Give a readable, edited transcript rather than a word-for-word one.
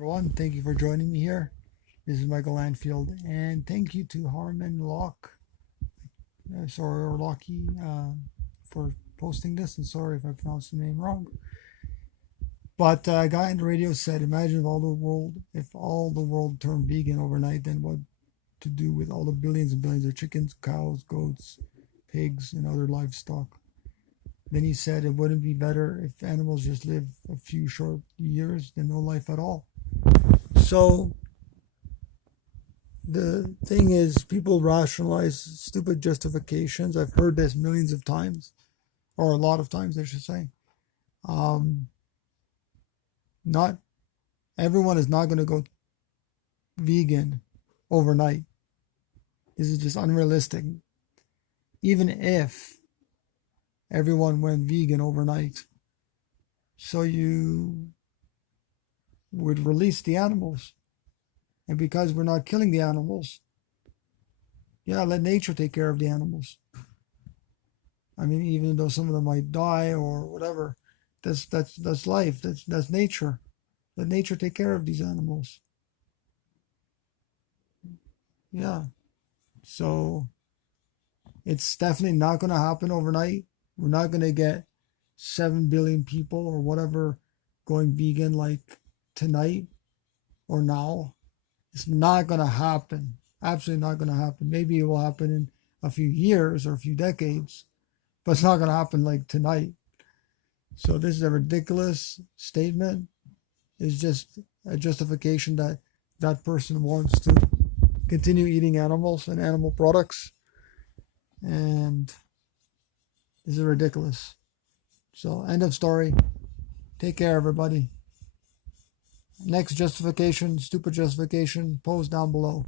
Everyone. Thank you for joining me here. This is Michael Anfield, and thank you to Harmon Locke, sorry, or Lockie, for posting this, and sorry if I pronounced the name wrong. But a guy on the radio said, "Imagine if all the world turned vegan overnight, then what to do with all the billions and billions of chickens, cows, goats, pigs, and other livestock?" Then he said, "It wouldn't be better if animals just live a few short years than no life at all." So the thing is, people rationalize stupid justifications. I've heard this millions of times, or a lot of times, I should say. Um, Not everyone is not going to go vegan overnight. This is just unrealistic. Even if everyone went vegan overnight, so you would release the animals. And because we're not killing the animals, yeah, let nature take care of the animals. I mean, even though some of them might die or whatever, that's life. That's nature. Let nature take care of these animals. Yeah. So it's definitely not going to happen overnight. We're not going to get 7 billion people or whatever going vegan like tonight or now. It's not going to happen. Absolutely not going to happen. Maybe it will happen in a few years or a few decades, but it's not going to happen like tonight. So this is a ridiculous statement. It's just a justification that that person wants to continue eating animals and animal products. And this is ridiculous. So end of story. Take care, everybody. Next justification, stupid justification, post down below.